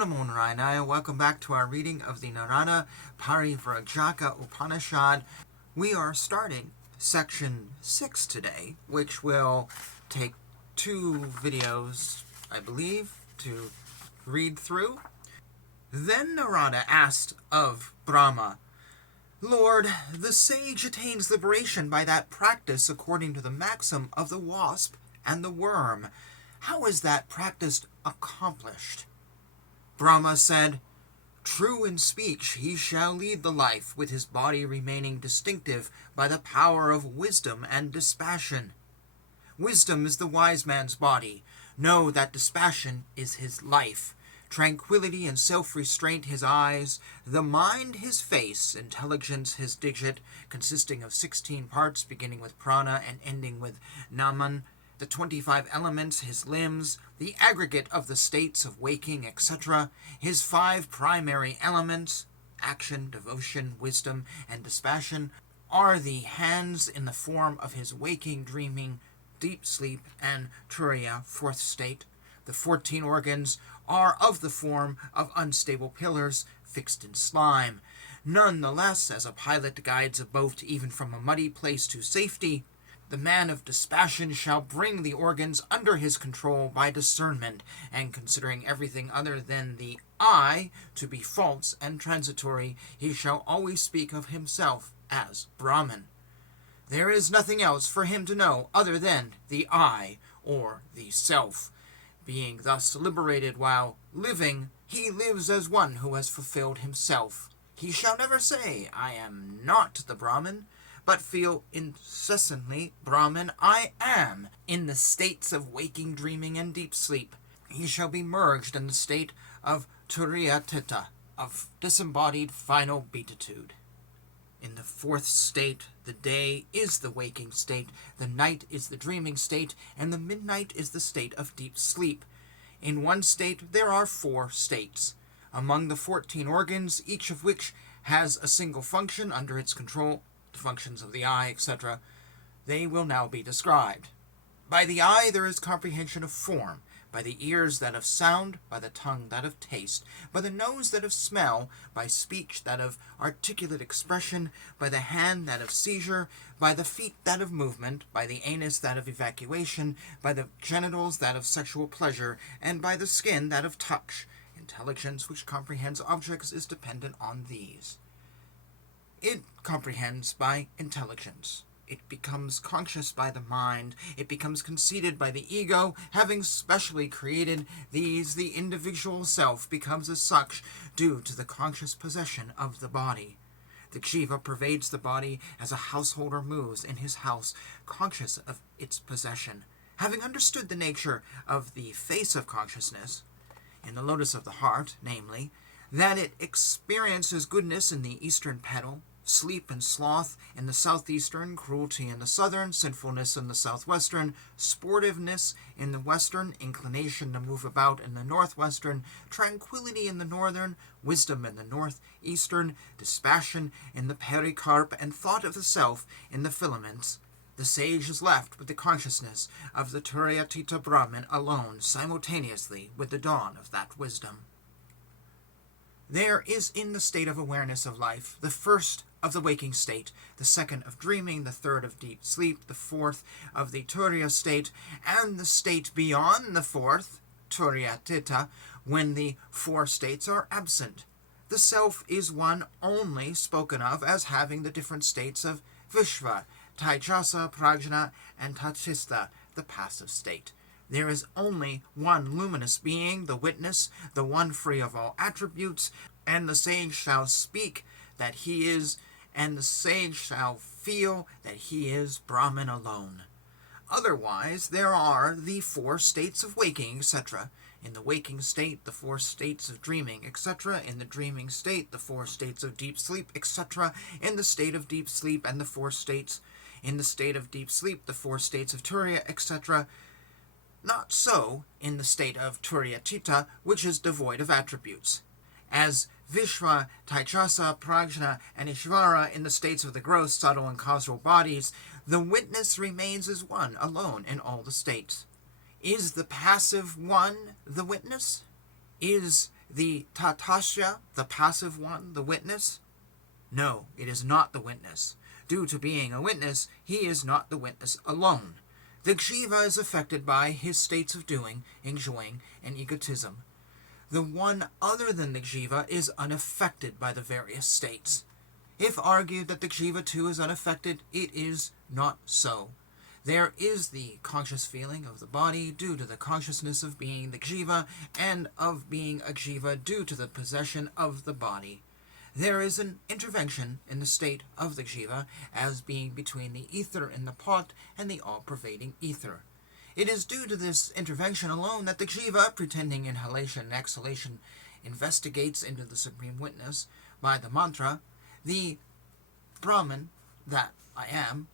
Namo Narayana. Welcome back to our reading of the Narada Parivrajaka Upanishad. We are starting section 6 today, which will take 2 videos, I believe, to read through. Then Narada asked of Brahma, Lord, the sage attains liberation by that practice according to the maxim of the wasp and the worm. How is that practice accomplished? Brahma said, True in speech he shall lead the life, with his body remaining distinctive by the power of wisdom and dispassion. Wisdom is the wise man's body. Know that dispassion is his life. Tranquility and self-restraint his eyes, the mind his face, intelligence his digit, consisting of 16 parts, beginning with prana and ending with naman, the 25 elements, his limbs, the aggregate of the states of waking, etc., his 5 primary elements, action, devotion, wisdom, and dispassion, are the hands in the form of his waking, dreaming, deep sleep, and turiya, 4th state. The 14 organs are of the form of unstable pillars fixed in slime. Nonetheless, as a pilot guides a boat even from a muddy place to safety, the man of dispassion shall bring the organs under his control by discernment, and considering everything other than the I to be false and transitory, he shall always speak of himself as Brahman. There is nothing else for him to know other than the I, or the self. Being thus liberated while living, he lives as one who has fulfilled himself. He shall never say, I am not the Brahman, but feel incessantly, Brahman, I am, in the states of waking, dreaming, and deep sleep. He shall be merged in the state of Turiyatita, of disembodied final beatitude. In the 4th state, the day is the waking state, the night is the dreaming state, and the midnight is the state of deep sleep. In one state, there are 4 states. Among the 14 organs, each of which has a single function under its control, the functions of the eye, etc., they will now be described. By the eye there is comprehension of form, by the ears that of sound, by the tongue that of taste, by the nose that of smell, by speech that of articulate expression, by the hand that of seizure, by the feet that of movement, by the anus that of evacuation, by the genitals that of sexual pleasure, and by the skin that of touch. Intelligence which comprehends objects is dependent on these. It comprehends by intelligence. It becomes conscious by the mind. It becomes conceited by the ego. Having specially created these, the individual self becomes as such due to the conscious possession of the body. The jiva pervades the body as a householder moves in his house, conscious of its possession. Having understood the nature of the face of consciousness, in the lotus of the heart, namely, that it experiences goodness in the eastern petal, sleep and sloth in the southeastern, cruelty in the southern, sinfulness in the southwestern, sportiveness in the western, inclination to move about in the northwestern, tranquility in the northern, wisdom in the northeastern, dispassion in the pericarp, and thought of the self in the filaments. The sage is left with the consciousness of the Turiyatita Brahman alone, simultaneously with the dawn of that wisdom. There is in the state of awareness of life, the first of the waking state, the second of dreaming, the third of deep sleep, the 4th of the Turiya state, and the state beyond the 4th, Turiyatita, when the 4 states are absent. The self is one only spoken of as having the different states of Vishva, Taijasa, Prajna, and Tatista, the passive state. There is only one luminous being, the witness, the one free of all attributes, and the sage shall speak that he is, and the sage shall feel that he is Brahman alone. Otherwise, there are the 4 states of waking, etc. In the waking state, the 4 states of dreaming, etc. In the dreaming state, the 4 states of deep sleep, etc. In the state of deep sleep, and the 4 states. In the state of deep sleep, the 4 states of Turiya, etc. Not so in the state of Turiyatita, which is devoid of attributes. As Vishva, Taijasa, Prajna, and Ishvara in the states of the gross, subtle, and causal bodies, the witness remains as one alone in all the states. Is the passive one the witness? Is The Tatasya, the passive one, the witness? No, it is not the witness. Due to being a witness, he is not the witness alone. The Jiva is affected by his states of doing, enjoying, and egotism. The one other than the Jiva is unaffected by the various states. If argued that the Jiva too is unaffected, it is not so. There is the conscious feeling of the body due to the consciousness of being the Jiva, and of being a Jiva due to the possession of the body. There is an intervention in the state of the Jiva as being between the ether in the pot and the all-pervading ether. It is due to this intervention alone that the Jiva, pretending inhalation and exhalation, investigates into the Supreme Witness by the mantra, the Brahman, that I am,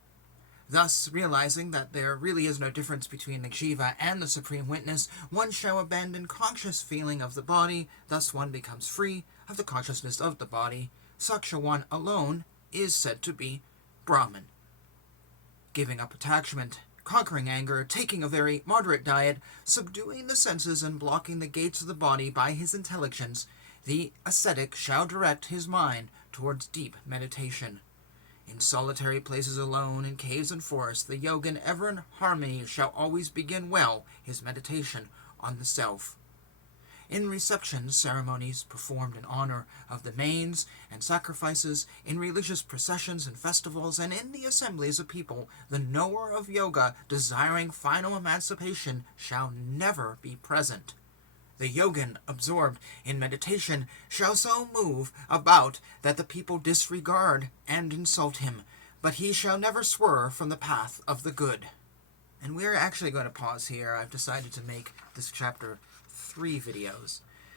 thus realizing that there really is no difference between the Jiva and the Supreme Witness. One shall abandon conscious feeling of the body, thus one becomes free of the consciousness of the body. Such a one alone is said to be Brahman. Giving up attachment, conquering anger, taking a very moderate diet, subduing the senses and blocking the gates of the body by his intelligence, the ascetic shall direct his mind towards deep meditation. In solitary places alone, in caves and forests, the yogin, ever in harmony, shall always begin well his meditation on the self. In reception ceremonies performed in honor of the manes and sacrifices, in religious processions and festivals, and in the assemblies of people, the knower of yoga, desiring final emancipation, shall never be present. The yogin, absorbed in meditation, shall so move about that the people disregard and insult him, but he shall never swerve from the path of the good. And we're actually going to pause here. I've decided to make this chapter 3 videos.